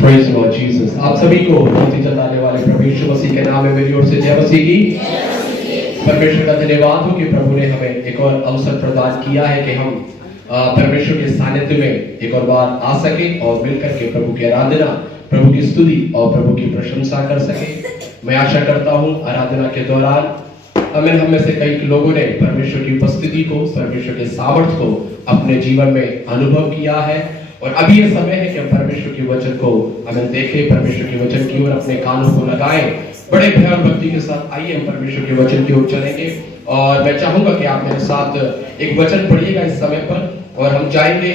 Praise Lord Jesus. आप सभी को स्तुति जताने वाले प्रभु यीशु मसीह के नाम में मेरी ओर से जय मसीह की। परमेश्वर का धन्यवाद हो कि प्रभु ने हमें एक और अवसर प्रदान किया है कि हम परमेश्वर के सानिध्य में एक और बार आ सके और मिलकर के प्रभु की आराधना, प्रभु की स्तुति और प्रभु की प्रशंसा कर सके। मैं आशा करता हूँ आराधना के दौरान हम में से कई लोगों ने परमेश्वर की उपस्थिति को, परमेश्वर के सामर्थ्य को अपने जीवन में अनुभव किया है। और अभी ये समय है कि हम परमेश्वर के वचन को हमें देखें, परमेश्वर के वचन की ओर अपने कानों को लगाएं। बड़े भय और भक्ति के साथ आइए हम परमेश्वर के वचन की ओर चलेंगे। और मैं चाहूंगा कि आप मेरे साथ एक वचन पढ़िएगा इस समय पर, और हम जाएंगे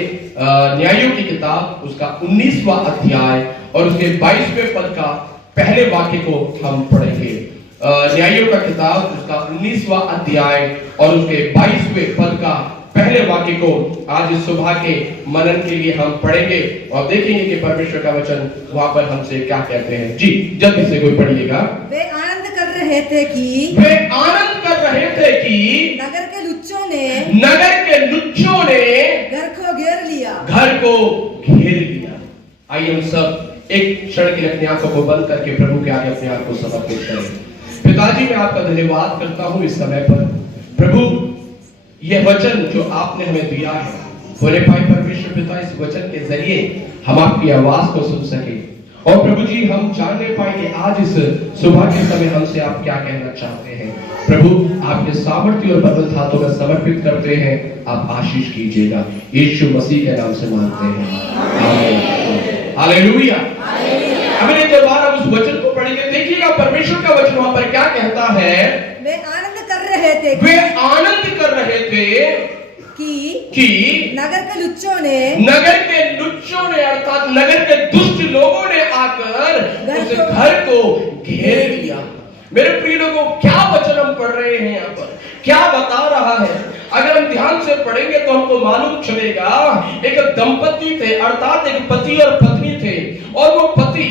न्यायों की किताब उसका 19वां अध्याय और उसके 22वें पद का पहले वाक्य को हम पढ़ेंगे। न्यायों का किताब उसका 19वां अध्याय और उसके 22वें पद का पहले वाक्य को आज इस सुबह के मनन के लिए हम पढ़ेंगे और देखेंगे कि परमेश्वर का वचन वहां पर हमसे क्या कहते हैं। जी जल्दी से कोई पढ़िएगा। वे आनंद कर रहे थे कि नगर के लुच्चों ने घर को घेर लिया। आइए हम सब एक क्षण के लिए अपनी आंखों को बंद करके प्रभु के आगे अपने आप को समर्पित करें। पिताजी मैं आपका धन्यवाद करता हूँ इस समय पर प्रभु, यह वचन जो आपने हमें दिया है, बोले भाई परमेश्वर पिता इस वचन के जरिए हम आपकी आवाज को सुन सके। और प्रभु जी हम जानने पाए कि आज इस सुबह के समय हमसे आप क्या कहना चाहते हैं। प्रभु आपके सामर्थ्य और बलवंत हाथों में समर्पित करते हैं, आप आशीष कीजिएगा। यीशु मसीह के नाम से मांगते हैं, आमीन। हालेलुया। अभी एक बार हम उस वचन को पढ़ेंगे। देखिएगा परमेश्वर का वचन वहां पर क्या कहता है। वे आनंद कर रहे थे कि नगर के लुच्चों ने अर्थात नगर के दुष्ट लोगों ने आकर उस घर को घेर लिया। मेरे प्रिय लोगों, क्या वचन हम पढ़ रहे हैं यहाँ पर, क्या बता रहा है। अगर हम ध्यान से पढ़ेंगे तो हमको मालूम चलेगा एक दंपति थे, अर्थात एक पति और पत्नी थे। और वो पति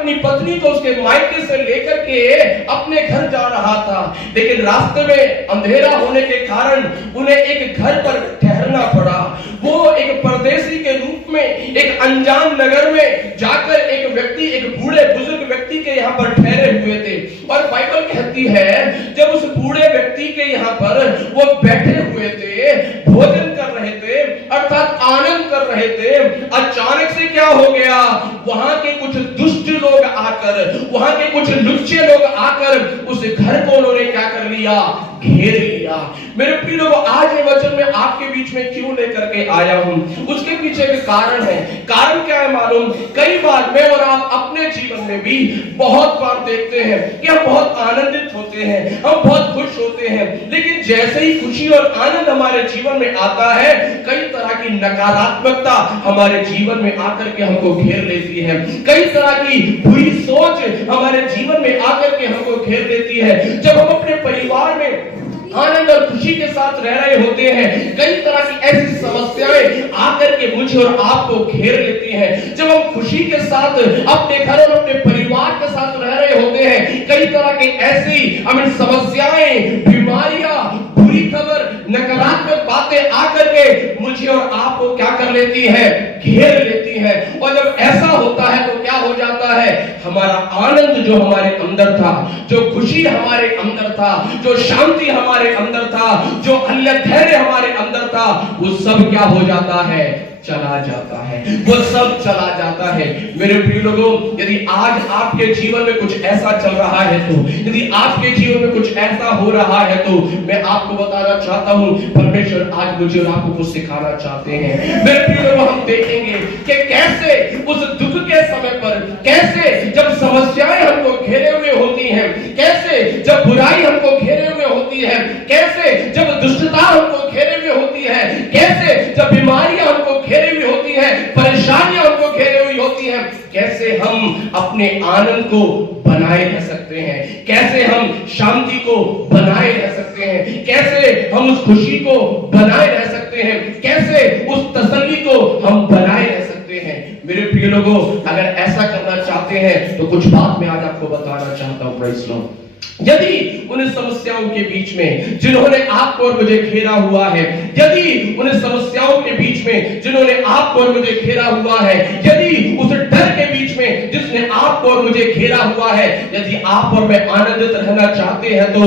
अपनी पत्नी को उसके मायके से लेकर के अपने घर जा रहा था, लेकिन रास्ते में अंधेरा होने के कारण उन्हें एक घर पर ठहरना पड़ा। वो एक परदेसी के रूप में एक अनजान नगर में जाकर एक व्यक्ति, एक बूढ़े बुजुर्ग व्यक्ति के यहाँ पर ठहरे हुए थे। और बाइबल कहती है जब उस बूढ़े व्यक्ति के यहाँ पर वो बैठे हुए थे, भोजन कर रहे थे, अर्थात आनंद कर रहे थे, अचानक से क्या हो गया, वहां के कुछ दुष्ट लोग आकर, वहां के कुछ लुच्चे लोग आकर उस घर को उन्होंने क्या कर लिया, घेर लिया। मेरे प्रिय लोगों, आज ये वचन मैं आपके बीच में क्यों लेकर के आया हूं, उसके पीछे एक कारण है। कारण क्या है मालूम? कई बार मैं और आप अपने जीवन में भी बहुत बार देखते हैं कि हम बहुत आनंदित होते हैं, हम बहुत खुश होते हैं, लेकिन जैसे ही खुशी और आनंद हमारे जीवन में आता है, कई तरह की नकारात्मकता हमारे जीवन में आकर के हमको घेर लेती है। कई तरह की बुरी सोच हमारे जीवन में आकर के हमको घेर लेती है। जब हम अपने परिवार में आनंद और खुशी के साथ रह रहे होते हैं, कई तरह की ऐसी समस्याएं आकर के मुझे और आपको घेर लेती हैं। जब हम खुशी के साथ अपने घर और अपने परिवार के साथ रह रहे होते हैं, कई तरह की ऐसी समस्याएं, बीमारियां, बुरी खबर, नकारात्मक बातें आकर के मुझे और आपको क्या कर लेती है, घेर लेती है। और जब ऐसा होता है तो क्या हो जाता है, हमारा आनंद जो हमारे अंदर था, जो खुशी हमारे अंदर था, जो शांति हमारे अंदर था, जो धैर्य हमारे अंदर था, वो सब क्या हो जाता है, चला जाता है, वो सब चला जाता है। मेरे प्रिय लोगों, यदि आज आपके जीवन में कुछ ऐसा चल रहा है तो, यदि आपके जीवन में कुछ ऐसा हो रहा है तो मैं आपको बताना चाहता हूं, परमेश्वर आज मुझे और आपको कुछ सिखाना चाहते हैं। मेरे प्रिय लोगों, हम देखेंगे कि कैसे उस दुख के समय पर, कैसे जब समस्याएं हमको घेरे हुए होती हैं, कैसे जब बुराई हमको घेरे हुए होती है, कैसे जब दुष्टता हमको घेरे हुए होती है, कैसे जब बीमारियां हमको घेरे हुई होती है, परेशानियां हमको घेरे हुई होती हैं, कैसे हम अपने आनंद को बनाए रह सकते हैं, कैसे हम शांति को बनाए रह सकते हैं, कैसे हम उस खुशी को बनाए रह सकते हैं, कैसे उस तसल्ली को हम बनाए रह सकते हैं। मेरे प्रिय लोगों, अगर ऐसा करना चाहते हैं तो कुछ बात मैं आज आपको बताना चाहता हूं। Praise Lord. यदि उन समस्याओं के बीच में जिन्होंने आपको और मुझे घेरा हुआ है, यदि उन समस्याओं के बीच में जिन्होंने आपको और मुझे घेरा हुआ है, यदि उस डर के बीच आपको और मुझे घेरा हुआ है। यदि आप और मैं आनंदित रहना चाहते हैं तो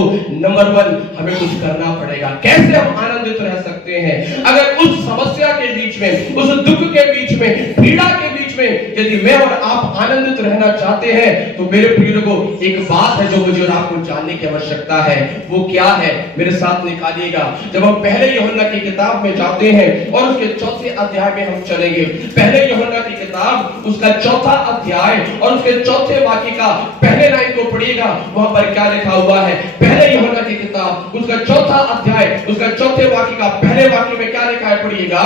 नंबर 1 हमें कुछ करना पड़ेगा। कैसे हम आनंदित रह सकते हैं? अगर उस समस्या के बीच में, उस दुख के बीच में, पीड़ा के बीच में यदि मैं और आप आनंदित रहना चाहते हैं तो मेरे प्रिय लोगों, एक बात है जो मुझे और आपको जानने की आवश्यकता है। वो क्या है? मेरे साथ निकालिएगा। जब हम पहले यूहन्ना की किताब में जाते हैं और उसके 4थे अध्याय में हम चलेंगे। पहले यूहन्ना की किताब उसका 4था अध्याय और उसके 4थे वाक्य का पहले लाइन को पढ़िएगा। वहां पर क्या लिखा हुआ है? पहले यूहन्ना की किताब उसका 4था अध्याय उसका 4थे वाक्य का पहले वाक्य में क्या लिखा है? पढ़िएगा।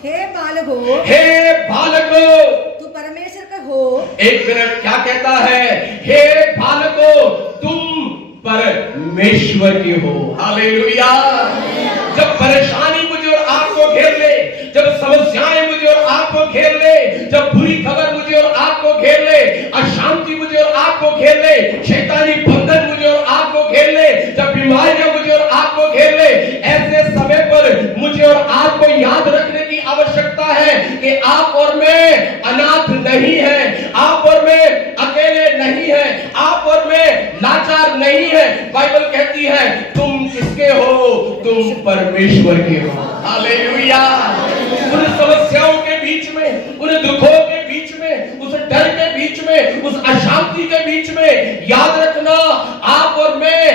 हे बालको, हे बालको, तू परमेश्वर का हो। एक मिनट, क्या कहता है? हे बालको, तुम परमेश्वर के हो। हालेलुया। जब परेशानी मुझे और आपको घेर ले, जब समस्याएं मुझे और आपको घेर ले, जब बुरी खबर मुझे और आपको घेर ले, अशांति मुझे और आपको घेर ले, शैतानी बंधन मुझे और आपको घेर ले, जब बीमारियां मुझे और आपको घेर ले, ऐसे समय पर मुझे और आपको याद रखने की आवश्यकता है कि आप और मैं अनाथ नहीं है, आप और मैं अकेले नहीं है, आप और मैं लाचार नहीं है। बाइबल कहती है तुम किसके हो? तुम परमेश्वर के हो। हालेलुया। उन समस्याओं के बीच में, उन दुखों के बीच में, उस डर के बीच में, उस अशांति के बीच में याद रखना, आप और मैं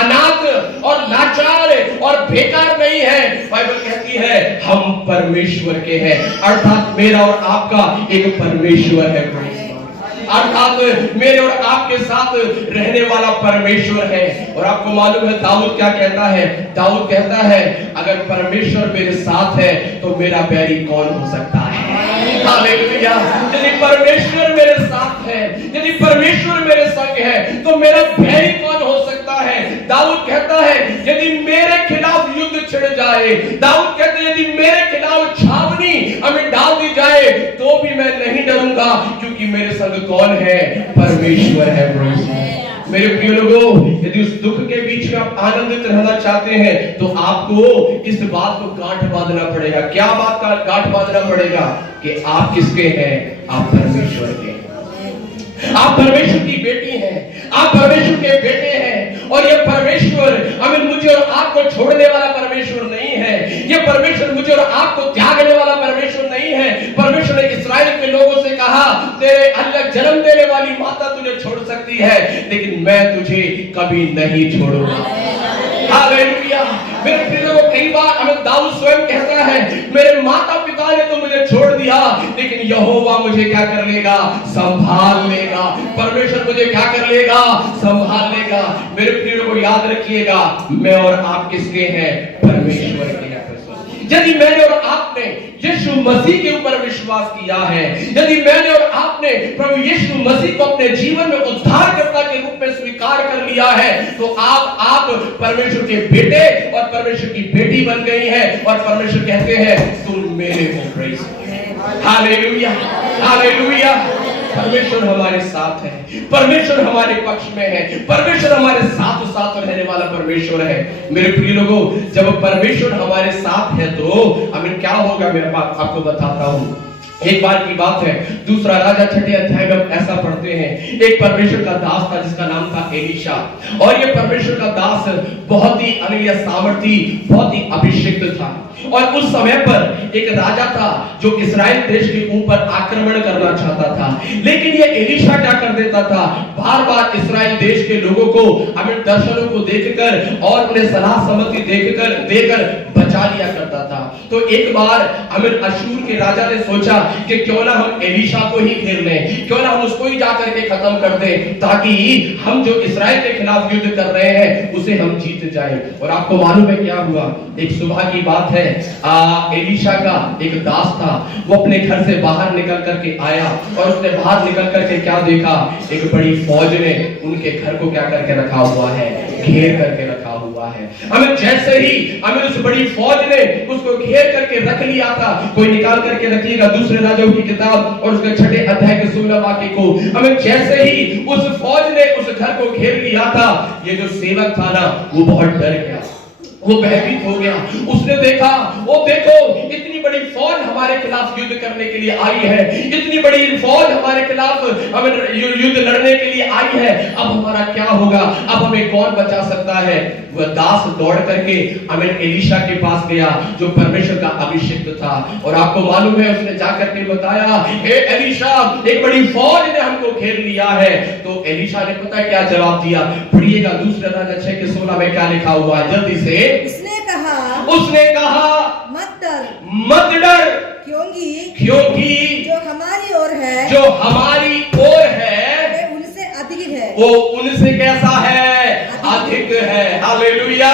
अनाथ और लाचार और बेकार नहीं है। बाइबल कहती है हम परमेश्वर के हैं, अर्थात मेरा और आपका एक परमेश्वर है, अर्थात मेरे और आपके साथ रहने वाला परमेश्वर है। और आपको मालूम है दाऊद क्या कहता है? दाऊद कहता है अगर परमेश्वर मेरे साथ है तो मेरा बैरी कौन हो सकता है? हालेलुया। यदि परमेश्वर मेरे साथ है, यदि परमेश्वर मेरे संग है तो मेरा बैरी कौन हो सकता है? दाऊद कहता है यदि मेरे खिलाफ युद्ध छिड़ जाए, दाऊद कहता है यदि मेरे खिलाफ छावनी हमें डाल दी जाए तो भी मैं नहीं डरूंगा, क्योंकि मेरे संग कौन है? परमेश्वर है। मेरे प्रिय लोगों, यदि उस दुख के बीच में आप आनंदित रहना चाहते हैं तो आपको इस बात को गांठ बांधना पड़ेगा। क्या बात का गांठ बांधना पड़ेगा? कि आप किसके हैं? आप परमेश्वर के। आप परमेश्वर की बेटी हैं, आप परमेश्वर के बेटे हैं। और ये परमेश्वर मुझे और आपको छोड़ने वाला परमेश्वर नहीं है। ये परमेश्वर मुझे और आपको त्यागने वाला परमेश्वर नहीं है। परमेश्वर ने इस्राएल के लोगों से कहा तेरे अलग जन्म देने वाली माता तुझे छोड़ सकती है, लेकिन मैं तुझे कभी नहीं छोड़ूंगा। हालेलुया। मेरे प्रिय लोगों, कई बार दाऊद स्वयं कहता है मेरे माता पिता ने तो मुझे छोड़ दिया, लेकिन यहोवा मुझे क्या कर लेगा? संभाल लेगा। परमेश्वर मुझे क्या कर लेगा? संभाल लेगा। मेरे प्रिय लोगों, याद रखिएगा मैं और आप किसके हैं? परमेश्वर के हैं। यदि मैंने और आपने यीशु मसीह के ऊपर विश्वास किया है, यदि मैंने और आपने प्रभु यीशु मसीह को अपने जीवन में उद्धारकर्ता के रूप में स्वीकार कर लिया है तो आप परमेश्वर के बेटे और परमेश्वर की बेटी बन गई है। और परमेश्वर कहते हैं तुम मेरे हो। Praise hallelujah, hallelujah. परमेश्वर हमारे साथ है, परमेश्वर हमारे पक्ष में है, परमेश्वर हमारे साथ साथ रहने वाला परमेश्वर है। मेरे प्रिय लोगों, जब परमेश्वर हमारे साथ है तो क्या होगा? मैं आपको बताता हूँ। एक बार की बात है, दूसरा राजा 6 अध्याय में ऐसा पढ़ते हैं, एक परमेश्वर का दास था जिसका नाम था एलीशा। और ये परमेश्वर का दास बहुत ही अनन्य सामर्थी, बहुत ही अभिषिक्त था। और उस समय पर एक राजा था जो इस्राएल देश के ऊपर आक्रमण करना चाहता था, लेकिन ये एलीशा क्या कर देता था? बार बार इस्राएल देश के लोगों को दर्शनों को देखकर और उन्हें सलाह सम्मति देकर बचा लिया करता था। तो एक बार अशूर के राजा ने सोचा कि क्यों ना हम एलीशा को ही घेर लें, क्यों ना हम उसको ही जाकर के खत्म कर दें, ताकि हम जो इस्राएल के खिलाफ युद्ध कर रहे हैं उसे हम जीत जाएं। और आपको मालूम है क्या हुआ? एक सुबह की बात है, एलीशा का एक दास था, वो अपने घर से बाहर निकल करके आया और उसने बाहर निकल करके क्या देखा? एक बड़ी फौज ने उनके घर को क्या करके रखा हुआ है? घेर करके रखा हुआ है। जैसे ही उस बड़ी फौज ने उसको घेर करके रख लिया था, कोई निकाल करके रखिएगा दूसरे राजाओं की किताब और उसके 6 अध्याय के 16 वाक्य को। जैसे ही उस फौज ने उस घर को घेर लिया था, ये जो सेवक था ना वो बहुत डर गया, वो भयभीत हो गया। उसने देखा, वो देखो इतनी बड़ी फौज हमारे खिलाफ युद्ध करने के लिए आई है, इतनी बड़ी फौज हमारे खिलाफ हमें युद्ध लड़ने के लिए आई है, अब हमारा क्या होगा, अब हमें कौन बचा सकता है? वह दास दौड़ करके हमें एलीशा के पास गया जो परमेश्वर का अभिषिक्त था, और आपको मालूम है उसने जाकर के बताया, हे एलीशा, एक बड़ी फौज ने हमको घेर लिया है। तो एलीशा ने पता है क्या जवाब दिया? पढ़िएगा दूसरा राजा 6:16 में क्या लिखा हुआ है, जल्दी से। उसने कहा मत डर, मत डर, क्योंकि जो हमारी ओर है, जो हमारी ओर है वे उनसे अधिक है। वो उनसे कैसा है? अधिक है। हालेलुया।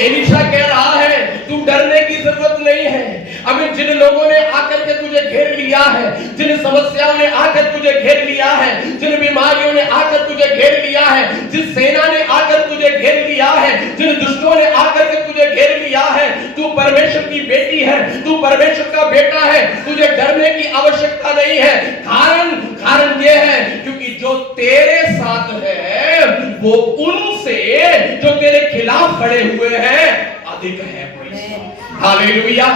एलीशा कह रहा है तू डरने की जरूरत नहीं है। अभी जिन लोगों ने आकर के तुझे घेर लिया है, जिन समस्याओं ने आकर तुझे घेर लिया है, जिन बीमारियों ने आकर तुझे घेर लिया है, जिस सेना ने आकर तुझे घेर लिया है, जिन दुष्टों ने आकर के तुझे घेर लिया है, तू परमेश्वर की बेटी है, तू परमेश्वर का बेटा है, तुझे डरने की आवश्यकता नहीं है। कारण ये है क्योंकि जो तेरे साथ है वो उनसे जो तेरे खिलाफ खड़े हुए हैं अधिक है। हालेलुया।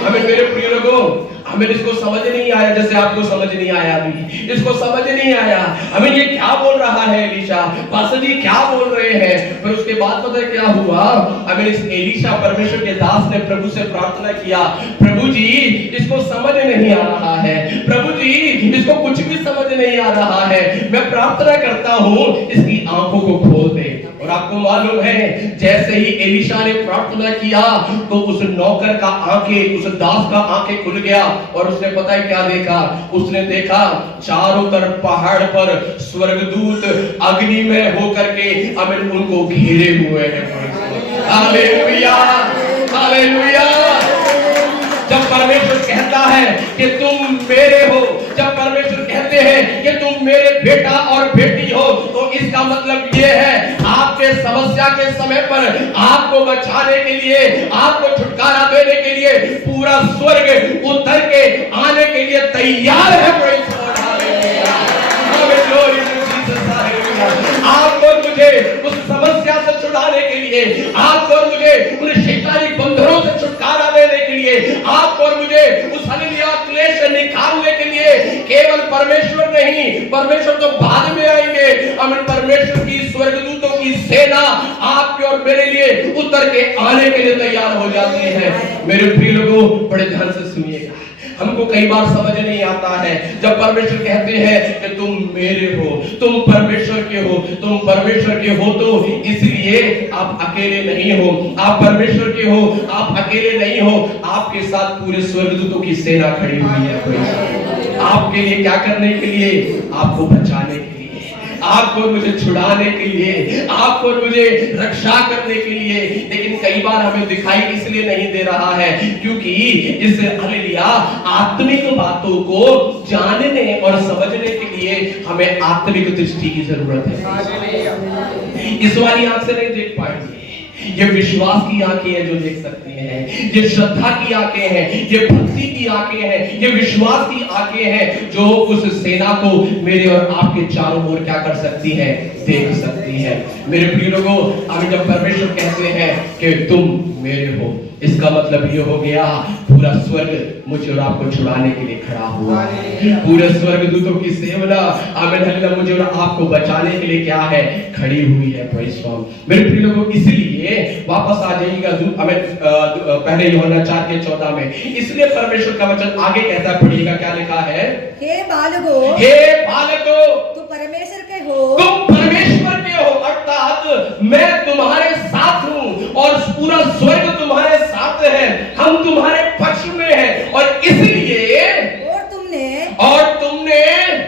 हमें मेरे प्रिय लोगों, हमें इसको समझ नहीं आया जैसे आपको समझ नहीं आया, अभी इसको समझ नहीं आया हमें ये क्या बोल रहा है एलीशा, पास्टर जी क्या बोल रहे हैं। फिर उसके बाद पता है क्या हुआ? हमें इस एलीशा परमेश्वर के दास ने प्रभु से प्रार्थना किया, प्रभु जी इसको समझ नहीं आ रहा है, प्रभु जी इसको कुछ भी समझ नहीं आ रहा है, मैं प्रार्थना करता हूं इसकी आंखों को खोल दे। और आपको मालूम है जैसे ही एलीशा ने प्रार्थना किया तो उस नौकर का आंखें, उस दास का आंखें खुल गया, और उसने पता है क्या देखा? उसने देखा चारों तरफ पहाड़ पर स्वर्गदूत अग्नि में होकर के अब उनको घेरे हुए हैं। Hallelujah, hallelujah. जब परमेश्वर कहता है कि तुम मेरे हो, जब परमेश्वर कहते हैं कि तुम मेरे बेटा और बेटी हो, तो इसका मतलब ये है आपके समस्या के समय पर आपको बचाने के लिए, आपको छुटकारा देने के लिए पूरा स्वर्ग उतर के आने के लिए तैयार है। आपको मुझे उस समस्या से छुड़ाने के लिए, आपको और मुझे उन शैतानी बंधनों से छुटकारा देने के लिए, आपको और मुझे उस हालेलुया क्लेश से निकालने के लिए केवल परमेश्वर नहीं, परमेश्वर तो बाद में आएंगे, अमन परमेश्वर की स्वर्गदूतों की सेना आपके और मेरे लिए उतर के आने के लिए तैयार हो जाती है। मेरे प्रिय लोगों, बड़े ध्यान से सुनिएगा, हमको कई बार समझ नहीं आता है जब परमेश्वर कहते हैं कि तुम मेरे हो, तुम परमेश्वर के हो, तुम परमेश्वर के हो तो इसलिए आप अकेले नहीं हो, आप परमेश्वर के हो, आप अकेले नहीं हो, आपके साथ पूरे स्वर्गदूतों की सेना खड़ी हुई है। आपके लिए क्या करने के लिए? आपको बचाने के लिए, आपको मुझे छुड़ाने के लिए, आपको मुझे रक्षा करने के लिए। लेकिन कई बार हमें दिखाई इसलिए नहीं दे रहा है क्योंकि इस हालेलुया आत्मिक बातों को जानने और समझने के लिए हमें आत्मिक दृष्टि की जरूरत है। इस वाली आंख से नहीं देख पाएंगे, ये विश्वास की आंखें हैं जो देख सकती हैं, ये श्रद्धा की आंखें हैं, ये भक्ति की आंखें हैं, ये विश्वास की आंखें हैं जो उस सेना को मेरे और आपके चारों ओर क्या कर सकती हैं? देख सकती हैं। मेरे प्रिय लोगों, अभी जब परमेश्वर कहते हैं कि तुम मेरे हो, इसका मतलब ये हो गया पूरा स्वर्ग मुझे और आपको छुड़ाने के लिए खड़ा हुआ है। पूरे स्वर्गदूतों की सेना आमीन हालेलुया मुझे और आपको बचाने के लिए क्या है? खड़ी हुई है। Praise God. मेरे प्रिय लोगों, इसलिए वापस आ जाइएगा पहले यूहन्ना 4:14 में। इसलिए परमेश्वर का वचन आगे कहता है, पढ़िएगा क्या लिखा है? हे बालकों, हे बालकों, तुम परमेश्वर के हो, तुम परमेश्वर के हो, अर्थात मैं तुम्हारे साथ हूं और पूरा स्वर्ग तुम्हारे साथ है, हम तुम्हारे पक्ष में हैं, और इसलिए और तुमने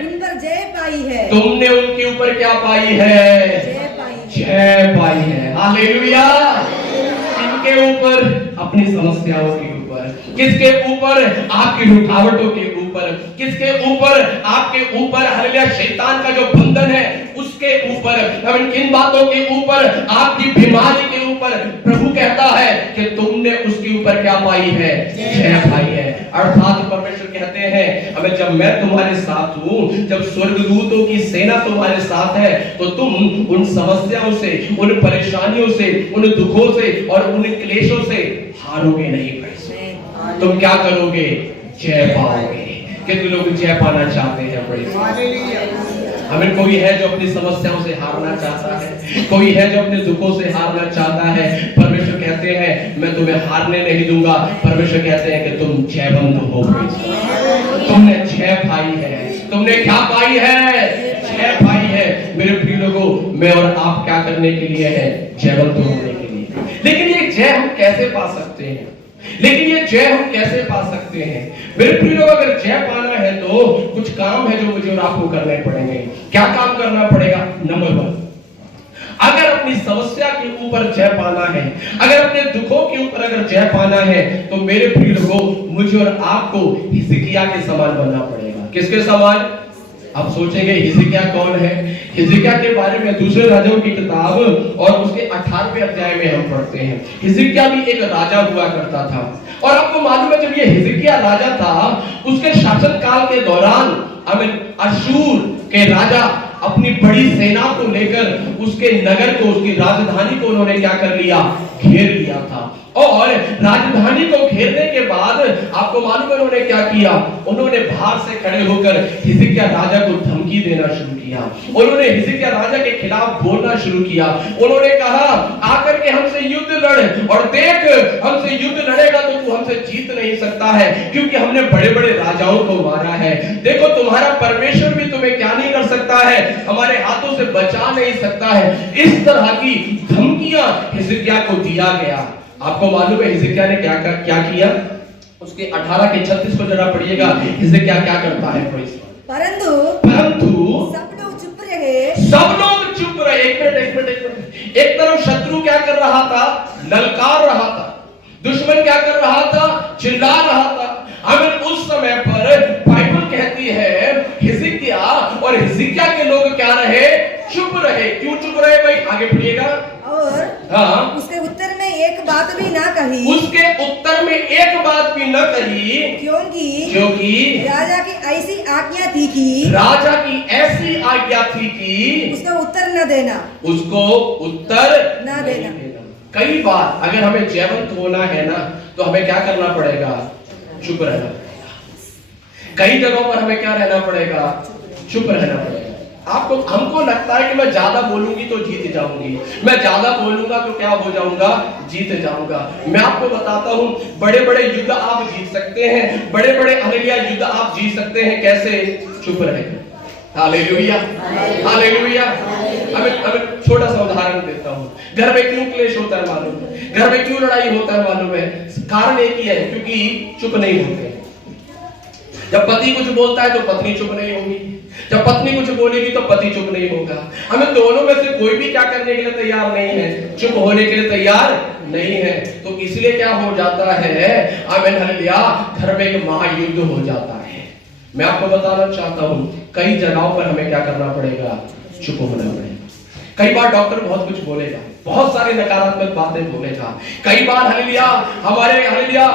उन पर जय पाई है। तुमने उनके ऊपर क्या पाई है? जय पाई है। हालेलुया। इनके ऊपर, अपनी समस्याओं के ऊपर, किसके ऊपर? आपकी रुकावटों के ऊपर, किसके ऊपर? आपके ऊपर हालेलुया शैतान का जो बंधन है उसके ऊपर, अब किन बातों के ऊपर? आपकी बीमारी के ऊपर। प्रभु कहता है कि तुमने उसके ऊपर क्या पाई है? जय पाई है। अर्थात परमेश्वर कहते हैं अब जब मैं तुम्हारे साथ हूं, जब स्वर्गदूतों की सेना तुम्हारे साथ है, तो तुम उन समस्याओं से, उन परेशानियों से, उन दुखों से और उन क्लेशों से हारोगे नहीं। तुम क्या करोगे? जय पाओगे। कितने लोग जय पाना चाहते हैं? हमें कोई है जो अपनी समस्याओं से हारना चाहता है, कोई है जो अपने दुखों से हारना चाहता है। परमेश्वर कहते हैं मैं तुम्हें हारने नहीं दूंगा। परमेश्वर कहते हैं कि तुम जयवंत हो, तुमने जय पाई है। तुमने क्या पाई है? जय पाई है। मेरे प्रिय लोगों, मैं और आप क्या करने के लिए है? जयवंत होने के लिए। लेकिन ये जय हम कैसे पा सकते हैं? मेरे प्रिय लोग, अगर जय पाना है तो कुछ काम है जो मुझे और आपको करने पड़ेंगे। क्या काम करना पड़ेगा? नंबर 1, अगर अपनी समस्या के ऊपर जय पाना है, अगर अपने दुखों के ऊपर अगर जय पाना है, तो मेरे प्रिय लोगों, मुझे और आपको हिजकिय्याह के समान बनना पड़ेगा। किसके समान? आप सोचेंगे हिजकिय्याह कौन है? हिजकिय्याह के बारे में दूसरे राजाओं की किताब और उसके 18वें अध्याय में हम पढ़ते हैं। हिजकिय्याह भी एक राजा हुआ करता था, और आपको मालूम है जब ये हिजकिय्याह राजा था, उसके शासन काल के दौरान अशूर के राजा अपनी बड़ी सेना को लेकर उसके नगर को, उसकी राजधानी को उन्होंने क्या कर लिया? घेर लिया था। और राजधानी को घेरने के बाद आपको मालूम है उन्होंने क्या किया? उन्होंने बाहर से खड़े होकर हिजकिय्याह राजा को धमकी देना शुरू किया। उन्होंने हिजकिय्याह राजा के खिलाफ बोलना शुरू किया। उन्होंने कहा आकर के हमसे युद्ध लड़, और देख हमसे युद्ध लड़ेगा तो तू हमसे जीत नहीं सकता है, क्योंकि हमने बड़े बड़े राजाओं को मारा है। देखो तुम्हारा परमेश्वर भी तुम्हें क्या नहीं कर सकता है? हमारे हाथों से बचा नहीं सकता है। इस तरह की धमकियां हिजकिय्याह को दिया गया। आपको मालूम है हिजकिय्याह ने क्या किया? उसके 18 के 36 को जरा पढ़िएगा। हिजकिय्याह क्या करता है? परंतु सब लोग चुप रहे। एक मिनट। एक तरफ शत्रु क्या कर रहा था? ललकार रहा था। दुश्मन क्या कर रहा था? चिल्ला रहा था। उस समय पर बाइबल कहती है हिजकिय्याह और हिजकिय्याह के लोग क्या रहे? चुप रहे। क्यों चुप रहे भाई? आगे पढ़िएगा। और उसके उत्तर में एक बात भी ना कही। क्योंकि राजा की ऐसी आज्ञा थी कि उसको उत्तर न देना। कई बार अगर हमें जयवंत होना है ना, तो हमें क्या करना पड़ेगा? चुप रहना पड़ेगा। कई जगहों पर हमें क्या रहना पड़ेगा? चुप रहना पड़ेगा। हमको लगता है कि मैं ज्यादा बोलूंगी तो जीत जाऊंगी, मैं ज्यादा बोलूंगा तो क्या हो जाऊंगा? जीत जाऊंगा। मैं आपको बताता हूं, बड़े बड़े युद्ध आप जीत सकते हैं, बड़े बड़े हालेलुया युद्ध आप जीत सकते हैं। कैसे? चुप रहकर। Hallelujah, hallelujah. अब छोटा सा उदाहरण देता हूं। घर में क्यों क्लेश होता है मालूम है? घर में क्यों लड़ाई होता है मालूम है? कारण एक ही है, क्योंकि चुप नहीं होते। जब पति कुछ बोलता है तो पत्नी चुप नहीं होगी, जब पत्नी कुछ बोलेगी तो पति चुप नहीं होगा। हमें दोनों में से कोई भी क्या करने के लिए तैयार नहीं है? चुप होने के लिए तैयार नहीं है। तो इसलिए क्या हो जाता है? आमीन हालेलुया, घर में एक महायुद्ध हो जाता है। मैं आपको बताना चाहता हूं, कई जगहों पर हमें क्या करना पड़ेगा? चुप होना पड़ेगा। कई बार डॉक्टर बहुत कुछ बोलेगा, बहुत सारी नकारात्मक बातें बोलेगा। कई बार हालेलुया हमारे हालेलुया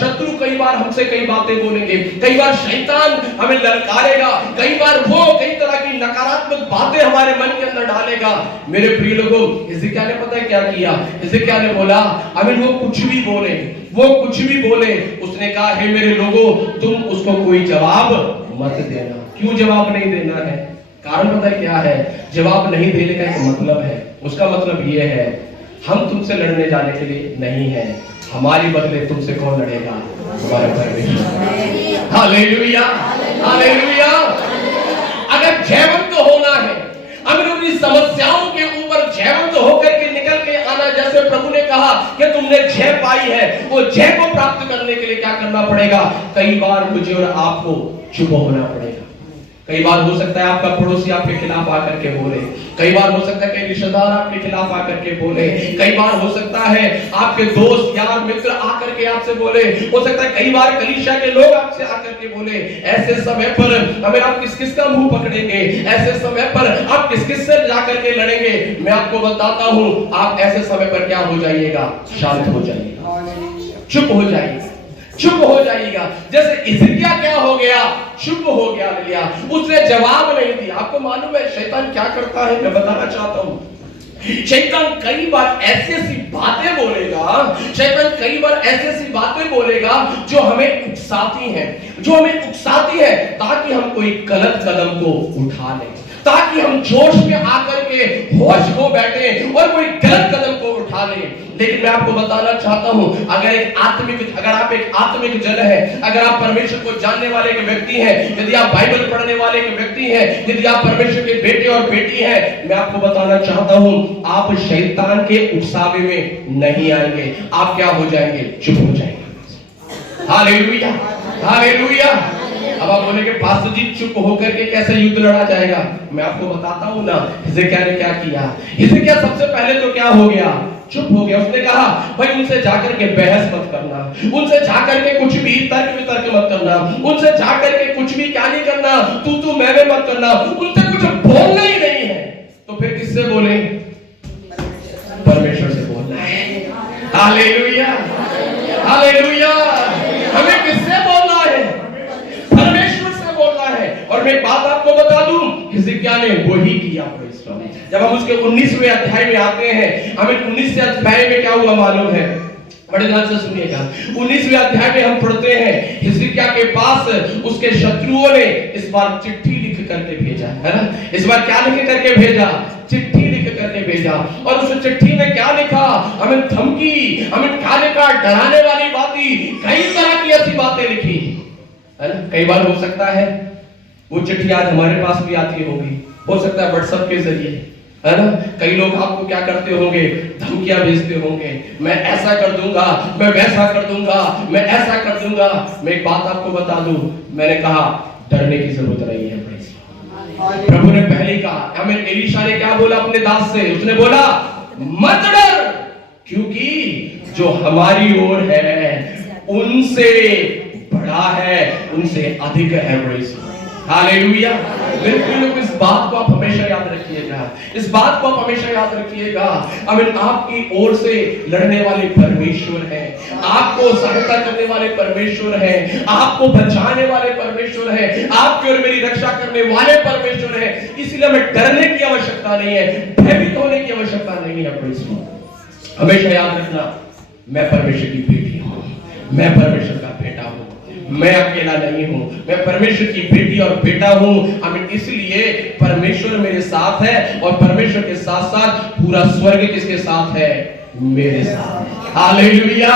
शत्रु कई बार हमसे कई बातें बोलेंगे। कई बार शैतान हमें ललकारेगा। कई बार वो कई तरह की नकारात्मक बातें हमारे मन के अंदर डालेगा। मेरे प्रिय लोगों, हिजकिय्याह ने पता है क्या किया? हिजकिय्याह ने बोला आमीन, वो कुछ भी बोले, उसने कहा हे मेरे लोगों, तुम उसको कोई जवाब मत देना। क्यों जवाब नहीं देना है? कारण पता है क्या है? जवाब नहीं देने का एक मतलब है। उसका मतलब ये है, हम तुमसे लड़ने जाने के लिए नहीं है, हमारी बदले तुमसे कौन लड़ेगा? हमारा परमेश्वर। Hallelujah, hallelujah. अगर जयवंत होना है, अगर अपनी समस्याओं के ऊपर जयवंत होकर के निकल के आना, जैसे प्रभु ने कहा कि तुमने जय पाई है, वो जय को प्राप्त करने के लिए क्या करना पड़ेगा? कई बार मुझे और आपको चुप होना पड़ेगा। कई बार हो सकता है आपका पड़ोसी आपके खिलाफ आकर के बोले, कई बार हो सकता है कई रिश्तेदार आपके खिलाफ आकर के बोले, कई बार हो सकता है आपके दोस्त यार मित्र आकर के आपसे बोले, हो सकता है कई बार कलीसिया के लोग आपसे आकर के बोले। ऐसे समय पर हमें आप किस का मुंह पकड़ेंगे? ऐसे समय पर आप किस से जाकर के लड़ेंगे? मैं आपको बताता हूं, आप ऐसे समय पर क्या हो जाइएगा? शांत हो जाइएगा, चुप हो जाइएगा, चुप हो जाइएगा। जैसे हिजकिय्याह क्या हो गया? चुप हो गया। उसने जवाब नहीं दिया। आपको मालूम है शैतान क्या करता है? मैं बताना चाहता हूं, शैतान कई बार ऐसी बातें बोलेगा, शैतान कई बार ऐसी बातें बोलेगा जो हमें उकसाती है ताकि हम कोई गलत कदम को उठा लें, ताकि हम जोश में आकर के होश खो बैठे और कोई गलत कदम को उठा लें। लेकिन मैं आपको बताना चाहता हूं, अगर आप एक आत्मिक जन है, अगर आप परमेश्वर को जानने वाले के व्यक्ति हैं, यदि आप बाइबल पढ़ने वाले के व्यक्ति हैं, यदि आप परमेश्वर के बेटे और बेटी हैं, मैं आपको बताना चाहता हूं, आप शैतान के उकसावे में नहीं आएंगे। आप क्या हो जाएंगे? चुप हो जाएंगे। Hallelujah, hallelujah. अब आप बोलेंगे पास्टर जी चुप होकर के कैसे युद्ध लड़ा जाएगा? मैं आपको बताता हूं ना, हिजकिय्याह ने क्या किया। हिजकिय्याह सबसे पहले तो क्या हो गया? चुप हो गया। उसने कहा भाई उनसे जाकर के बहस मत करना, उनसे जाकर के कुछ भी तर्क वितर्क मत करना, उनसे जाकर के कुछ भी क्या नहीं करना, तू मैं मत करना, उनसे कुछ बोलना ही नहीं है। तो फिर किससे बोले? परमेश्वर से बोलना है। Hallelujah, hallelujah. हमें किससे बोलना है? परमेश्वर से बोलना है। और मैं एक बात आपको बता दूं, हिजकिय्याह ने वही किया। जब हम उसके 19वें अध्याय में आते हैं, हमें 19वें अध्याय में क्या हुआ मालूम है? बड़े ध्यान से सुनिएगा। 19वें अध्याय में हम पढ़ते हैं, हिजकिय्याह के पास उसके शत्रुओं ने इस बार चिट्ठी लिख करके भेजा, है ना? इस बार क्या लिख करके भेजा? चिट्ठी लिख करके भेजा। और उस चिट्ठी में क्या लिखा? हमें धमकी, हमें क्या लिखा? डराने वाली बातें, कई तरह की ऐसी बातें लिखी, है ना? कई बार हो सकता है वो चिट्ठी आज हमारे पास भी आती होगी, हो सकता है व्हाट्सएप के जरिए, है ना? कई लोग आपको क्या करते होंगे? धमकियां भेजते होंगे, मैं ऐसा कर दूंगा, मैं वैसा कर दूंगा, मैं ऐसा कर दूंगा। मैं एक बात आपको बता दूं, मैंने कहा डरने की जरूरत नहीं है। प्रभु ने पहले कहा, हमें एलीशा ने क्या बोला अपने दास से? उसने बोला मत डर, क्योंकि जो हमारी ओर है उनसे बड़ा है, उनसे अधिक है। हालेलुया। बिल्कुल इस बात को आप हमेशा याद रखिएगा, इस बात को आप हमेशा याद रखिएगा। अमीन। आपकी ओर से लड़ने वाले परमेश्वर हैं, आपको सहायता करने वाले परमेश्वर हैं, आपको बचाने वाले परमेश्वर हैं, आपकी और मेरी रक्षा करने वाले परमेश्वर हैं। इसलिए हमें डरने की आवश्यकता नहीं है, भयभीत होने की आवश्यकता नहीं है। हमेशा याद रखना, मैं परमेश्वर की बेटी हूं, मैं परमेश्वर का बेटा हूं, मैं अकेला नहीं हूं, मैं परमेश्वर की बेटी और बेटा हूं। हमें इसलिए परमेश्वर मेरे साथ है, और परमेश्वर के साथ साथ पूरा स्वर्ग किसके साथ है? मेरे साथ। Hallelujah,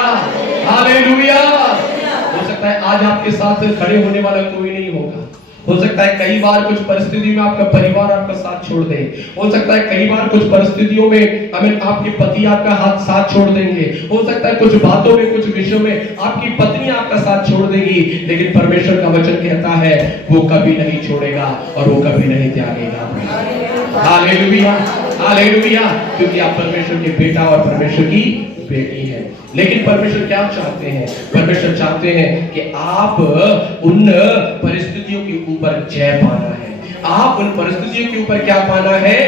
hallelujah. हो सकता है आज आपके साथ खड़े होने वाला कोई नहीं होगा, हो सकता है कई बार कुछ परिस्थिति में आपका परिवार आपका साथ छोड़ दे, हो सकता है कई बार कुछ परिस्थितियों में हमें आपके पति आपका हाथ साथ छोड़ देंगे, हो सकता है कुछ बातों में कुछ विषयों में आपकी पत्नी आपका साथ छोड़ देगी, लेकिन परमेश्वर का वचन कहता है वो कभी नहीं छोड़ेगा और वो कभी नहीं त्यागेगा। Hallelujah, hallelujah. क्योंकि आप परमेश्वर के बेटा और परमेश्वर की बेटी है। लेकिन परमेश्वर क्या चाहते हैं? परमेश्वर चाहते हैं कि आप उन परिस्थितियों के ऊपर जय पाना है, आप उन परिस्थितियों के ऊपर क्या पाना है?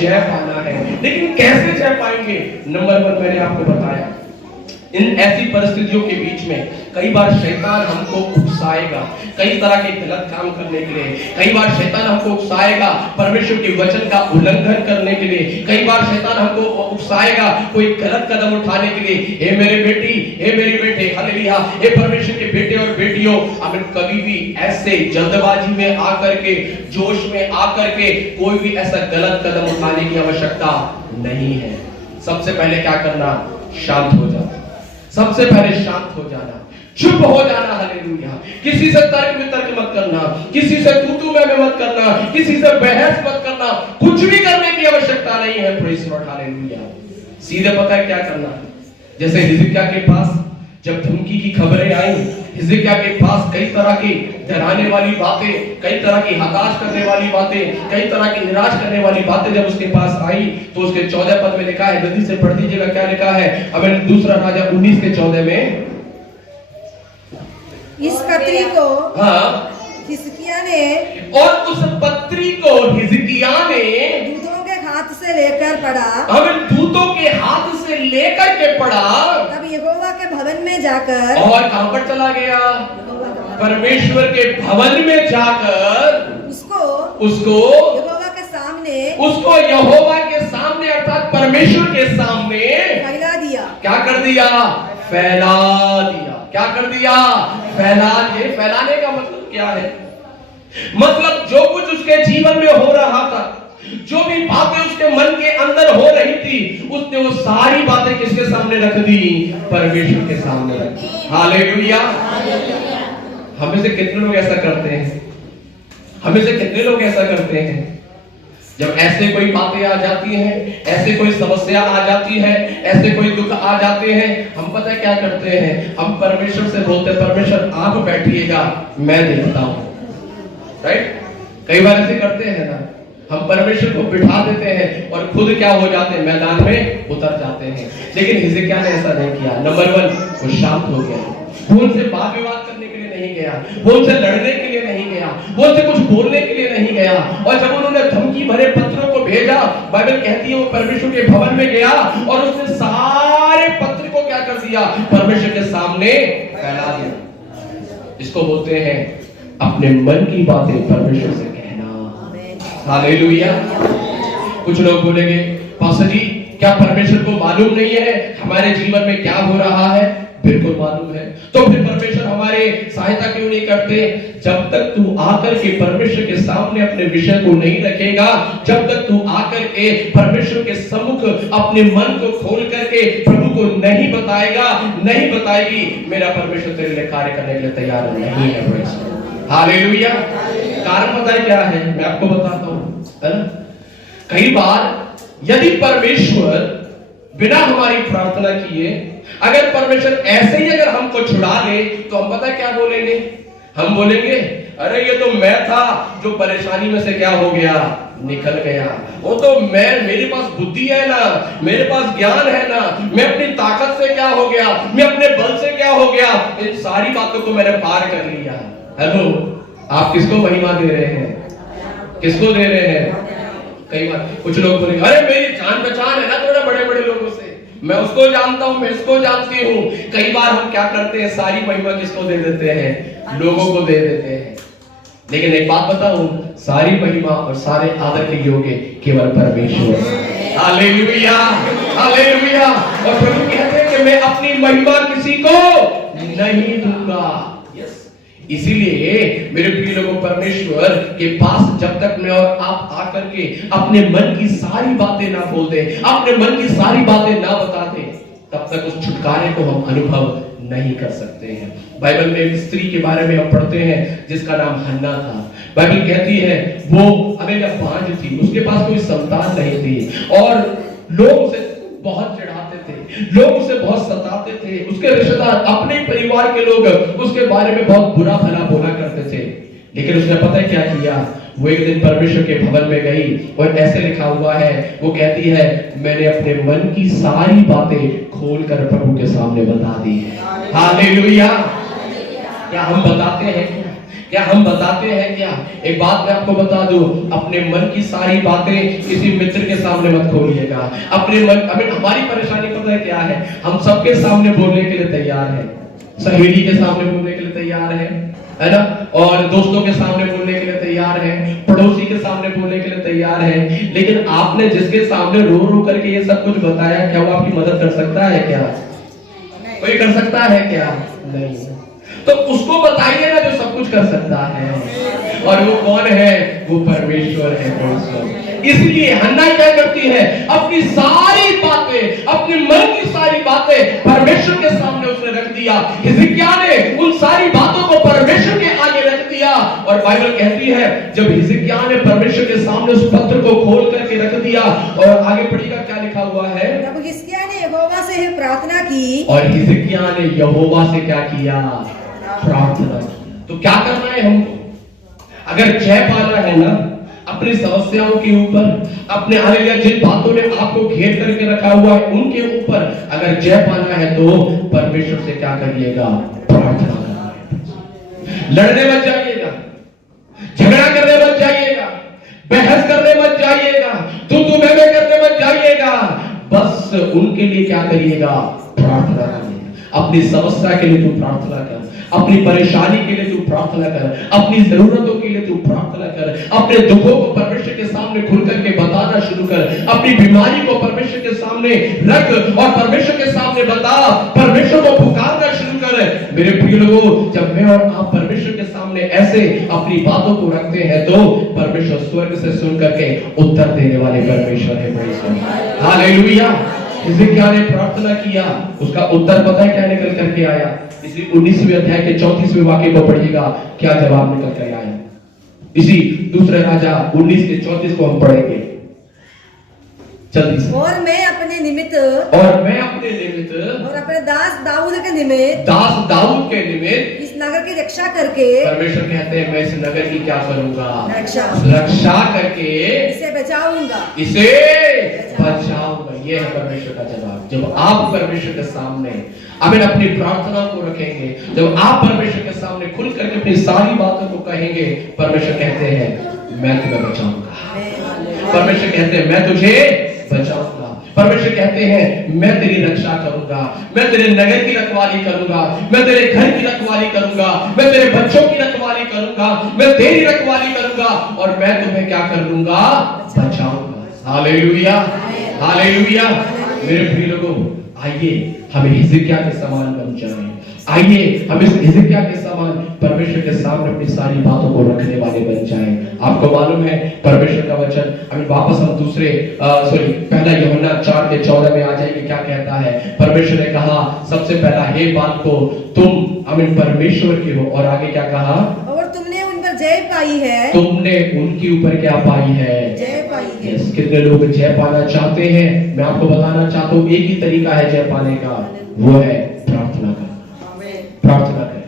जय पाना है। लेकिन कैसे जय पाएंगे? नंबर 1 मैंने आपको बताया, इन ऐसी परिस्थितियों के बीच में कई बार शैतान हमको उकसाएगा कई तरह के गलत काम करने के लिए, कई बार शैतान हमको उकसाएगा परमेश्वर के वचन का उल्लंघन करने के लिए, कई बार शैतान हमको उकसाएगा कोई गलत कदम उठाने के लिए। हे मेरे बेटी, हे मेरे बेटे, हालेलुया, हे परमेश्वर के बेटे और बेटियों, हमें कभी भी ऐसे जल्दबाजी में आकर के, जोश में आकर के कोई भी ऐसा गलत कदम उठाने की आवश्यकता नहीं है। सबसे पहले क्या करना? शांत हो जाना, सबसे पहले शांत हो जाना, चुप हो जाना। हालेलुया। किसी से तर्क वितर्क मत करना, किसी से तू मैं मत करना, किसी से बहस मत करना, कुछ भी करने की आवश्यकता नहीं है। Praise Lord, hallelujah. सीधे पता है क्या करना? जैसे हिजकिय्याह के पास जब धमकी की खबरें आई, हिजकिय्याह के पास कई तरह की डराने वाली बातें, कई तरह की हताश करने वाली बातें, कई तरह की निराश करने वाली बातें जब उसके पास आई, तो उसके 14 पद में लिखा है, जल्दी से पढ़ दीजिएगा क्या लिखा है। हमें दूसरा राजा 19 के 14 में, इस पत्री को हिजकिय्याह ने, और उस पत्री को हिजकिय्याह ने दूतों के हाथ से लेकर पढ़ा, हमें दूतों के हाथ से लेकर के पढ़ा, तब यहोवा के भवन में जाकर, और कहां पर चला गया? परमेश्वर के भवन में जाकर उसको यहोवा के सामने, उसको यहोवा के सामने अर्थात परमेश्वर के सामने फैला दिया। क्या कर दिया? फैला दिया। क्या कर दिया? फैला दिया। फैलाने का मतलब क्या है? मतलब जो कुछ उसके जीवन में हो रहा था, जो भी बातें उसके मन के अंदर हो रही थी, उसने वो सारी बातें किसके सामने रख दी? परमेश्वर के सामने रख दी। हालेलुया। हमें से कितने लोग ऐसा करते हैं? हमें से कितने लोग ऐसा करते हैं? जब ऐसे कोई बातें आ जाती हैं, ऐसे कोई समस्या आ जाती है, ऐसे कोई दुख आ जाते हैं, हम पता है क्या करते हैं? हम परमेश्वर से बोलते हैं, परमेश्वर आप बैठिएगा, मैं देखता हूं। राइट? कई बार ऐसे करते हैं ना, हम परमेश्वर को बिठा देते हैं और खुद क्या हो जाते हैं? मैदान में उतर जाते हैं। लेकिन हिजकिय्याह ने ऐसा नहीं किया। नंबर 1, वो शांत हो गया। वो उनसे वाद विवाद करने के लिए नहीं गया, वो उनसे लड़ने के लिए नहीं गया, वो उनसे कुछ बोलने के लिए नहीं गया। और जब उन्होंने धमकी भरे पत्रों को भेजा, बाइबल कहती है वो परमेश्वर के भवन में गया और उसने सारे पत्र को क्या कर दिया? परमेश्वर के सामने फैला दिया। इसको बोलते हैं अपने मन की बातें परमेश्वर से कहना। हालेलुया। कुछ लोग बोलेंगे, पास्टर जी क्या परमेश्वर को मालूम नहीं है हमारे जीवन में क्या हो रहा है? बिल्कुल मालूम है। तो फिर परमेश्वर हमारे सहायता क्यों नहीं करते? जब तक तू आकर के परमेश्वर के सामने अपने विषय को नहीं रखेगा, जब तक तू आकर के परमेश्वर के सम्मुख अपने मन को खोल करके प्रभु को नहीं बताएगा, नहीं बताएगी, मेरा परमेश्वर तेरे लिए कार्य करने के लिए तैयार नहीं है। हालेलुया। कारण पता है क्या है? मैं आपको बताता हूं, है ना? कई बार यदि परमेश्वर बिना हमारी प्रार्थना किए, अगर परमेश्वर ऐसे ही अगर हमको छुड़ा दे, तो हम पता है क्या बोलेंगे? हम बोलेंगे, अरे ये तो मैं था जो परेशानी में से क्या हो गया? निकल गया। वो तो मेरे पास बुद्धि है ना, मेरे पास ज्ञान है ना, मैं अपनी ताकत से क्या हो गया? मैं अपने बल से क्या हो गया? इन सारी बातों को मैंने पार कर लिया। हेलो, आप किसको महिमा दे रहे हैं? किसको दे रहे हैं? कई बार कुछ लोग बोलेंगे, अरे मेरी जान पहचान है ना थोड़ा बड़े बड़े लोगों से, मैं उसको जानता हूं, मैं इसको जानती हूं। कई बार हम क्या करते हैं? सारी महिमा किसको दे देते हैं? लोगों को दे देते हैं। लेकिन एक बात बताऊं, सारी महिमा और सारे आदर के योग्य केवल परमेश्वर। Hallelujah, hallelujah. और प्रभु कहते हैं कि मैं अपनी महिमा किसी को नहीं दूंगा। इसीलिए मेरे प्रिय लोगों, परमेश्वर के पास जब तक मैं और आप आकर के अपने मन की सारी बातें ना बोल दे, अपने मन की सारी बातें ना बता दे, तब तक उस छुटकारे को हम अनुभव नहीं कर सकते हैं। बाइबल में एक स्त्री के बारे में हम पढ़ते हैं जिसका नाम हन्ना था। बाइबल कहती है वो अकेला बांझ थी, उसके पास कोई संतान नहीं थी और लोग उसे बहुत चिढ़ाते थे, लोग उसे बहुत सताते थे। उसके रिश्तेदार, अपने परिवार के लोग उसके बारे में बहुत बुरा भला बोला करते थे। लेकिन उसने पता है क्या किया? वो एक दिन परमेश्वर के भवन में गई और ऐसे लिखा हुआ है, वो कहती है मैंने अपने मन की सारी बातें खोलकर प्रभु के सामने बता दी है। हालेलुया। क्या हम बताते हैं? क्या हम बताते हैं? क्या एक बात मैं आपको बता दूं, अपने मन की सारी बातें किसी मित्र के सामने मत खोलिएगा। अपने मन, हमारी परेशानी पता है क्या है? हम सबके सामने बोलने के लिए तैयार है, सहेली के सामने बोलने के लिए तैयार है ना, और दोस्तों के सामने बोलने के लिए तैयार है, पड़ोसी के सामने बोलने के लिए तैयार है। लेकिन आपने जिसके सामने रो रो करके ये सब कुछ बताया, क्या वो आपकी मदद कर सकता है? क्या कोई कर सकता है? क्या नहीं। तो उसको बताइए ना जो सब कुछ कर सकता है, और वो कौन है? वो परमेश्वर है। इसलिए हन्ना क्या करती है? अपनी सारी बातें, अपने मन की सारी बातें परमेश्वर के सामने उसने रख दिया। हिजकिय्याह ने उन सारी बातों को परमेश्वर के आगे रख दिया। और बाइबल कहती है जब हिजकिय्याह ने परमेश्वर के सामने उस पत्र को खोल करके रख दिया, और आगे पढ़िएगा क्या लिखा हुआ है? तब हिजकिय्याह ने यहोवा से प्रार्थना की, और हिजकिय्याह ने यहोवा से क्या किया? प्रार्थना। तो क्या करना है हमको? अगर जय पाना है ना अपनी समस्याओं के ऊपर, अपने हालेलुया जिन बातों ने आपको घेर करके रखा हुआ है उनके ऊपर अगर जय पाना है तो परमेश्वर से क्या करिएगा? प्रार्थना करिएगा। लड़ने मत जाइएगा, झगड़ा करने मत जाइएगा, बहस करने मत जाइएगा, तू मैं करने मत जाइएगा। बस उनके लिए क्या करिएगा? प्रार्थना करिएगा। अपनी समस्या के लिए तू प्रार्थना कर, अपनी परेशानी के लिए तू प्रार्थना कर, अपनी जरूरतों के लिए तू प्रार्थना कर, अपने दुखों को परमेश्वर के सामने खुल करके बता बताना शुरू कर, अपनी बीमारी को परमेश्वर के सामने रख और परमेश्वर के सामने बता, परमेश्वर को पुकारना शुरू कर। मेरे प्रिय लोगों, जब मैं और आप परमेश्वर के सामने ऐसे अपनी बातों को रखते हैं तो परमेश्वर स्वर्ग से सुन करके उत्तर देने वाले परमेश्वर है। हालेलुया। हिजकिय्याह ने प्रार्थना किया, उसका उत्तर पता है क्या निकल करके आया? इसी 19वें अध्याय के 34वें वाक्य को पढ़िएगा, क्या जवाब निकल कर आया। इसी दूसरे राजा 19 के 34 को हम पढ़ेंगे जल्दी से। और मैं अपने निमित्त और अपने दास दाऊद के निमित्त के निमित्त इस नगर की रक्षा करके, परमेश्वर कहते हैं मैं इस नगर की क्या करूंगा? रक्षा करके इसे बचाऊंगा। ये है परमेश्वर का जवाब। जब आप परमेश्वर के सामने अपनी प्रार्थना को रखेंगे, जब आप परमेश्वर के सामने खुल करके अपनी सारी बातों को कहेंगे, परमेश्वर कहते हैं मैं तुम्हें बचाऊंगा। परमेश्वर कहते हैं मैं तुझे बचाऊंगा। परमेश्वर कहते हैं मैं तेरी रक्षा करूंगा, मैं तेरे नगर की रखवाली करूंगा, मैं तेरे घर की रखवाली करूंगा, मैं तेरे बच्चों की रखवाली करूंगा, मैं तेरी रखवाली करूंगा और मैं तुम्हें क्या कर लूंगा? बचाऊंगा। Hallelujah, hallelujah. मेरे प्रिय लोगों, आइए हम हिजकिय्याह के समान बन जाएं। आइए हम इस हिजकिय्याह के समान परमेश्वर के सामने अपनी सारी बातों को रखने वाले बन जाएं। आपको मालूम है परमेश्वर का वचन, अभी वापस हम पहला यूहन्ना 4 के 14 में आ जाएंगे। क्या कहता है? परमेश्वर ने कहा सबसे पहला, हे बालकों तुम परमेश्वर के हो, और आगे क्या कहा? और तुमने उन पर जय पाई है। तुमने उनके ऊपर क्या पाई है? जय पाई है। कितने लोग जय पाना चाहते हैं? मैं आपको बताना चाहता हूँ एक ही तरीका है जय पाने का, वो है प्रार्थना करना। प्रार्थना करें,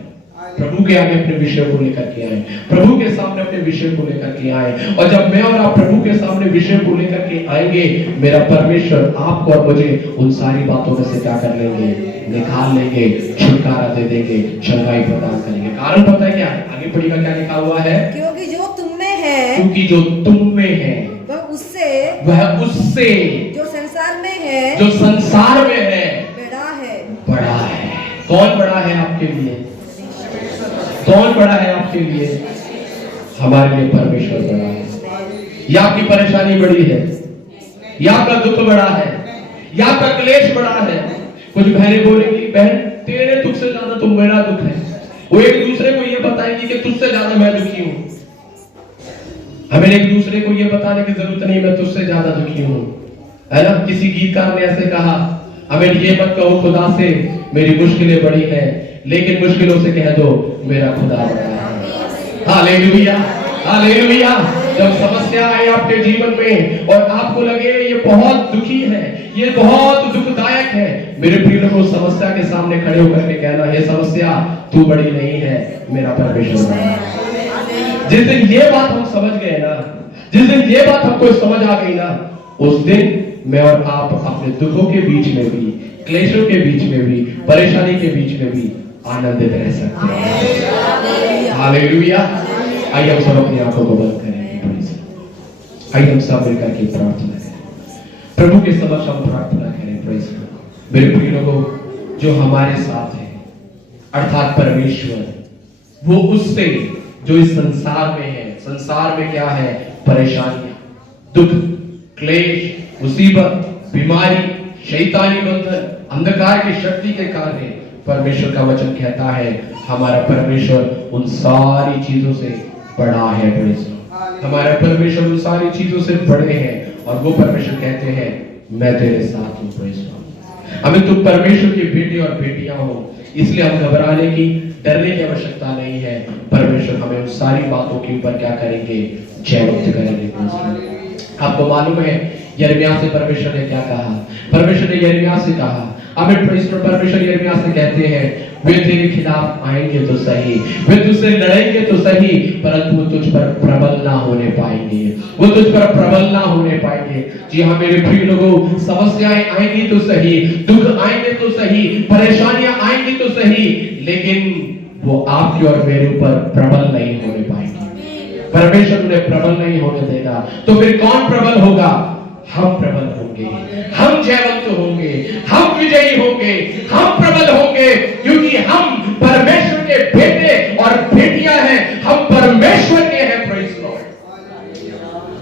प्रभु के आगे अपने विषय को लेकर के आए, प्रभु के सामने अपने विषय को लेकर के आए। और जब मैं और आप प्रभु के सामने विषय को लेकर के आएंगे, मेरा परमेश्वर आपको और मुझे उन सारी बातों में से क्या कर लेंगे? निकाल लेंगे, छुटकारा दे देंगे, चंगाई प्रदान करेंगे। कारण पता है क्या? आगे पढ़िएगा क्या लिखा हुआ है? क्योंकि जो तुम में है, क्योंकि जो तुम में है वह उससे जो संसार में है, बड़ा है। कौन बड़ा है आपके लिए? कौन बड़ा है आपके लिए? हमारे लिए परमेश्वर बड़ा है। या आपकी परेशानी बड़ी है, या आपका दुख बड़ा है, या आपका क्लेश बड़ा है। कुछ बहनें बोलेंगी, बहन तेरे दुख से ज्यादा तो मेरा दुख है। वो एक दूसरे को ये बताएंगी कि तुझसे ज्यादा मैं दुखी हूँ। हमें एक दूसरे को ये बताने की जरूरत नहीं मैं तुझसे ज्यादा दुखी हूँ, है ना? किसी गीतकार ने ऐसे कहा, हमें ये मत कहो खुदा से मेरी मुश्किलें बड़ी हैं, लेकिन मुश्किलों से कह दो मेरा खुदा बड़ा है। Hallelujah, hallelujah. जब समस्या आए आपके जीवन में और आपको लगे ये बहुत दुखी है, ये बहुत दुखदायक है, मेरे प्रिय लोगों, समस्या के सामने खड़े होकर के कहना, ये समस्या तू बड़ी नहीं है, मेरा परमेश्वर बड़ा है। जिस दिन ये बात हम समझ गए ना, जिस दिन ये बात हमको समझ आ गई ना, उस दिन मैं और आप अपने दुखों के बीच में भी, क्लेशों के बीच में भी, परेशानी के बीच में भी आनंदित रह सकते हैं। हालेलुया। आइए हम सब अपनी आंखों को बंद करेंगे। आइए हम सब मिलकर के प्रार्थना करें, प्रभु के समक्ष हम प्रार्थना करें। Praise God. मेरे प्रिय लोगों, जो हमारे साथ है अर्थात परमेश्वर, वो उससे जो इस संसार में है, संसार में क्या है? परेशानियां, दुख, क्लेश, मुसीबत, बीमारी, शैतानी बंधन, अंधकार की शक्ति के कारण परमेश्वर का वचन कहता है हमारा परमेश्वर उन सारी चीजों से बड़ा है। हमारा परमेश्वर उन सारी चीजों से बड़े हैं और वो परमेश्वर कहते हैं मैं तेरे साथ हूँ। हमें तुम परमेश्वर के बेटे और बेटियां हो, इसलिए हम घबराने की, डरने की आवश्यकता नहीं है। परमेश्वर हमें उन सारी बातों के ऊपर क्या करेंगे? जयवंत करेंगे। आपको मालूम है यिर्मयाह से परमेश्वर ने क्या कहा? परमेश्वर ने यिर्मयाह से कहा, परमेश्वर यिर्मयाह से कहते हैं वे तेरे खिलाफ आएंगे तो सही, वे तुझसे लड़ेंगे तो सही, परंतु वो तुझ पर प्रबल ना होने पाएंगे, वो तुझ पर प्रबल ना होने पाएंगे। जी हाँ मेरे प्रिय लोगों, समस्याएं आएंगी तो सही, दुख आएंगे तो सही, परेशानियां आएंगी तो सही, लेकिन वो आपकी और मेरे ऊपर प्रबल नहीं होने पाएंगे। परमेश्वर उन्हें प्रबल नहीं होने देगा। तो फिर कौन प्रबल होगा? हम प्रबल होंगे, हम जयवंत होंगे, हम विजयी होंगे, हम प्रबल होंगे, क्योंकि हम परमेश्वर के बेटे और बेटियां हैं, हम परमेश्वर के हैं। Praise God.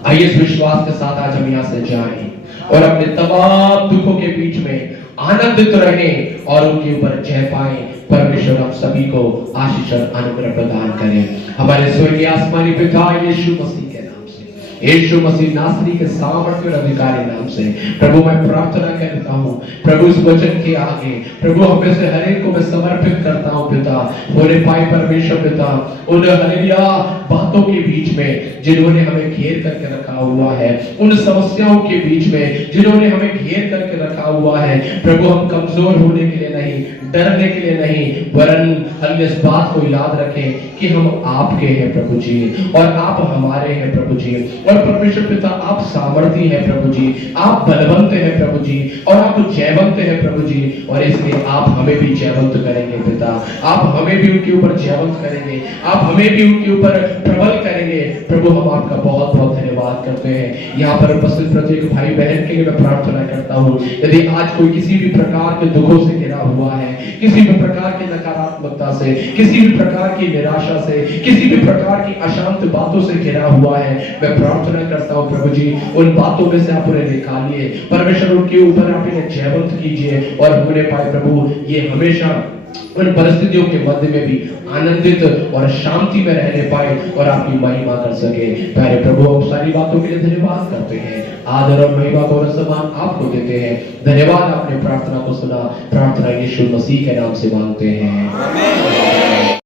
आइए इस विश्वास विश्वास के साथ आज हम यहाँ से जाएं और अपने तमाम दुखों के बीच में आनंदित रहें और उनके ऊपर जय पाएं। परमेश्वर हम सभी को आशीष और अनुग्रह प्रदान करें। हमारे स्वर्गीय आसमानी पिता यीशु मसीह के नाम से, यीशु मसीह नासरी के सामर्थ्य और अधिकारी नाम से प्रभु मैं प्रार्थना करता हूँ प्रभु इस वचन के आगे प्रभु हमें से हर एक को मैं समर्पित करता हूँ पिता। होने पाए परमेश्वर पिता उन हालेलुया बातों के बीच में जिन्होंने हमें घेर करके रखा हुआ है, उन समस्याओं के बीच में जिन्होंने हमें घेर करके रखा हुआ है प्रभु हम कमजोर होने के लिए नहीं, डरने के लिए नहीं, वरन हम इस बात को याद रखें कि हम आपके हैं प्रभु जी और आप हमारे हैं प्रभु जी। और परमेश्वर पिता आप सामर्थी हैं प्रभु जी, आप बलवंत हैं प्रभु जी और आप जयवंत हैं प्रभु जी। और इसलिए आप हमें भी जयवंत करेंगे पिता, आप हमें भी उनके ऊपर जयवंत करेंगे, आप हमें भी उनके ऊपर प्रबल करेंगे प्रभु। हम आपका बहुत बहुत धन्यवाद करते हैं। यहाँ पर उपस्थित प्रत्येक भाई बहन के लिए मैं प्रार्थना करता हूँ यदि आज कोई किसी भी प्रकार के दुखों से घिरा हुआ है, किसी भी प्रकार की नकारात्मकता से, किसी भी प्रकार की निराशा से, किसी भी प्रकार की अशांत बातों से घिरा हुआ है, मैं प्रार्थना करता हूँ प्रभु जी उन बातों में से आप उन्हें निकालिए परमेश्वर, उनके ऊपर आप इन्हें जयवंत कीजिए और होने पाए प्रभु ये हमेशा उन परिस्थितियों के मध्य में भी आनंदित और शांति में रहने पाए और आपकी महिमा कर सके। प्यारे प्रभु हम सारी बातों के लिए धन्यवाद करते हैं, आदर और महिमा और सम्मान आपको देते हैं। धन्यवाद आपने प्रार्थना को सुना, प्रार्थना यीशु मसीह के नाम से मांगते हैं।